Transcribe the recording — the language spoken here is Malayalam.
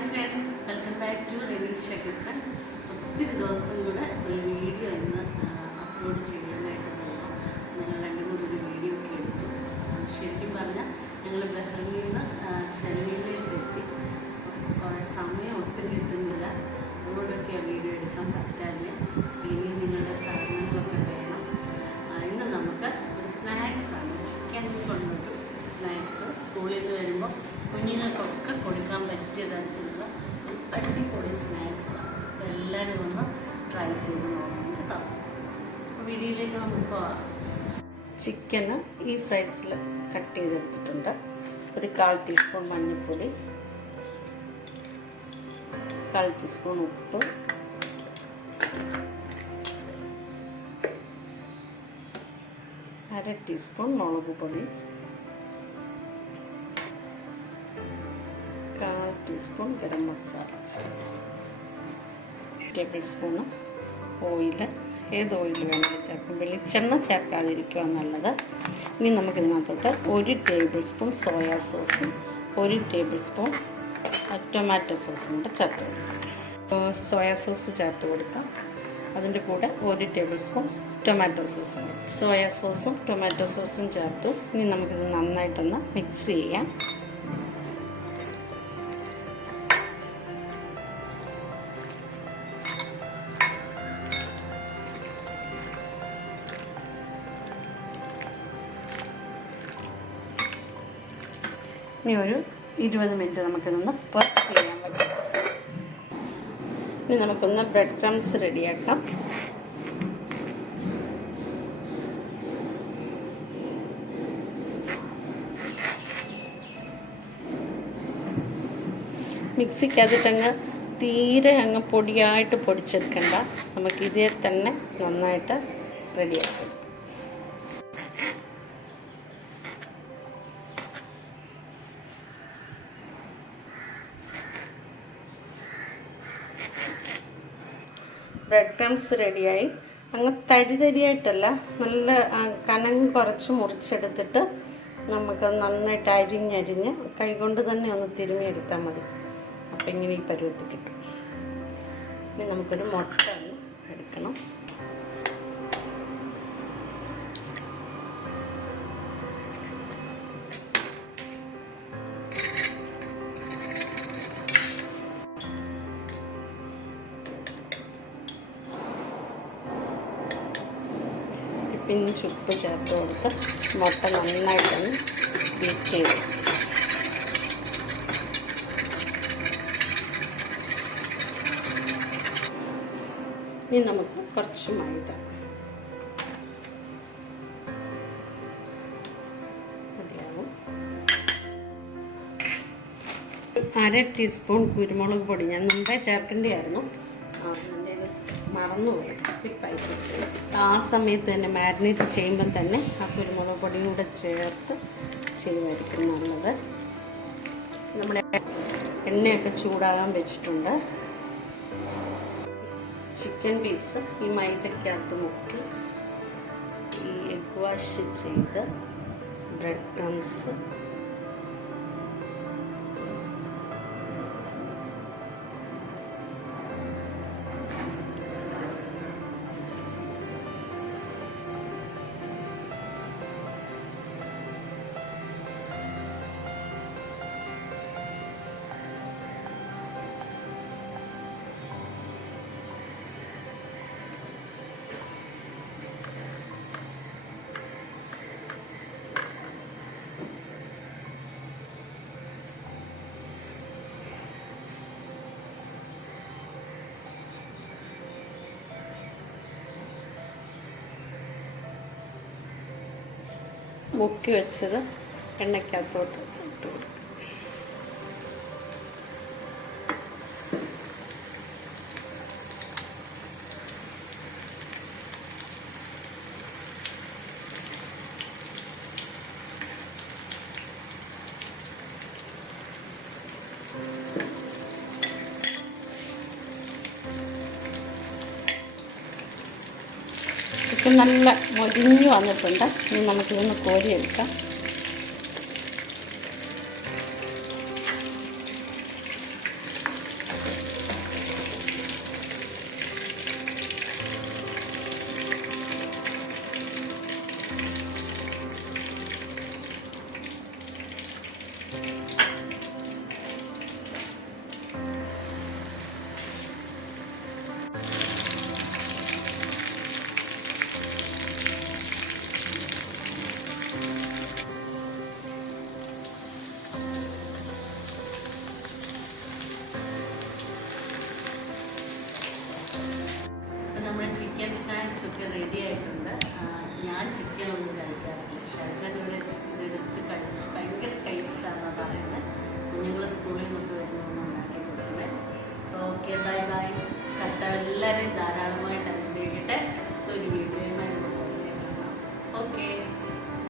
Hi friends, welcome back to Reneesha kitchen. ഒത്തിരി ദിവസം കൂടെ ഒരു വീഡിയോ ഇന്ന് അപ്ലോഡ് ചെയ്യാനായിട്ട് പോകും. ഞങ്ങൾ രണ്ടും കൂടി ഒരു വീഡിയോ ഒക്കെ എടുത്തു. ശരിക്കും പറഞ്ഞാൽ ഞങ്ങൾ ബഹ്റിനിൽ നിന്ന് ചെന്നൈയിലേക്ക് എത്തി. കുറേ സമയം ഒട്ടും കിട്ടുന്നില്ല, അതുകൊണ്ടൊക്കെ ആ വീഡിയോ എടുക്കാൻ പറ്റാതെ. ഇനി നിങ്ങളുടെ സാധനങ്ങളൊക്കെ വേണം. ഇന്ന് നമുക്ക് ഒരു സ്നാക്സാണ്, ചിക്കൻ കൊണ്ടൊരു സ്നാക്സ്. സ്കൂളിൽ നിന്ന് വരുമ്പോൾ കുഞ്ഞുങ്ങൾക്കൊക്കെ കൊടുക്കാൻ പറ്റിയ തരത്തിലുള്ള അടിപൊളി സ്നാക്സാണ്. അപ്പോൾ എല്ലാവരും ഒന്ന് ട്രൈ ചെയ്ത് നോക്കണം കേട്ടോ. അപ്പോൾ വീഡിയോയിലേക്ക് നമുക്ക് പോകാം. ചിക്കന് ഈ സൈസിൽ കട്ട് ചെയ്തെടുത്തിട്ടുണ്ട്. ഒരു 1/4 ടീസ്പൂൺ മഞ്ഞൾപ്പൊടി, 1/4 ടീസ്പൂൺ ഉപ്പ്, അര ടീസ്പൂൺ മുളക് പൊടി, 1/4 teaspoon garam masala, table spoon oil. ഏത് ഓയിൽ വേണമെങ്കിൽ ചേർക്കും, വെളിച്ചെണ്ണ ചേർക്കാതിരിക്കുക നല്ലത്. ഇനി നമുക്കിതിനകത്തോട്ട് 1 ടേബിൾ സ്പൂൺ സോയാ സോസും 1 ടേബിൾ സ്പൂൺ ടൊമാറ്റോ സോസും കൂടെ ചേർത്ത് കൊടുക്കാം. സോയാ സോസ് ചേർത്ത് കൊടുക്കാം. അതിൻ്റെ കൂടെ 1 ടേബിൾ സ്പൂൺ ടൊമാറ്റോ സോസും. സോയാ സോസും ടൊമാറ്റോ സോസും ചേർത്തു. ഇനി നമുക്കിത് നന്നായിട്ടൊന്ന് മിക്സ് ചെയ്യാം. ഇനി ഒരു 20 മിനിറ്റ് നമുക്കിതൊന്ന് റെസ്റ്റ് ചെയ്യാൻ പറ്റും. ഇനി നമുക്കൊന്ന് ബ്രെഡ് ക്രംസ് റെഡിയാക്കാം. മിക്സിക്കകത്തിട്ടങ്ങ് തീരെ അങ്ങ് പൊടിയായിട്ട് പൊടിച്ചെടുക്കണ്ട, നമുക്ക് ഇതേ തന്നെ നന്നായിട്ട് റെഡിയാക്കാം. ബ്രെഡ് ക്രംസ് റെഡിയായി. അങ്ങ് തരിയായിട്ടല്ല, നല്ല കനം കുറച്ച് മുറിച്ചെടുത്തിട്ട് നമുക്ക് നന്നായിട്ട് അരിഞ്ഞ് കൈകൊണ്ട് തന്നെ ഒന്ന് തിരുമ്മിയെടുത്താൽ മതി. അപ്പം ഇങ്ങനെ ഈ പരുവത്തിൽ കിട്ടും. ഇനി നമുക്കൊരു മുട്ട ഒന്ന് എടുക്കണം. പിഞ്ച് ഉപ്പ് ചേർത്ത് കൊടുത്ത് മുട്ട നന്നായിട്ടൊന്ന് ബീറ്റ് ചെയ്ത്. ഇനി നമുക്ക് കുറച്ച് മൈദ മതിയാവും. 1/2 ടീസ്പൂൺ കുരുമുളക് പൊടി ഞാൻ മുമ്പേ ചേർക്കേണ്ടതായിരുന്നു, മറന്നുപോയി, സ്കിപ്പായിട്ട്. ആ സമയത്ത് തന്നെ മാരിനേറ്റ് ചെയ്യുമ്പം തന്നെ ആ കുരുമുളക് പൊടിയും കൂടെ ചേർത്ത് ചെയ്യുമായിരിക്കും നല്ലത്. നമ്മുടെ എണ്ണയൊക്കെ ചൂടാകാൻ വെച്ചിട്ടുണ്ട്. ചിക്കൻ പീസ് ഈ മൈദക്കകത്ത് മുക്കി ഈ എഗ് വാഷ് ചെയ്ത് ബ്രെഡ് ക്രംസ് മുക്കി വെച്ചത് എണ്ണയ്ക്കകത്തോട്ട് ഇട്ട് കൊടുക്കും. ചിക്കൻ നല്ല മൊരിഞ്ഞ് വന്നിട്ടുണ്ട്. ഇനി നമുക്കിതൊന്ന് കോരിയെടുക്കാം.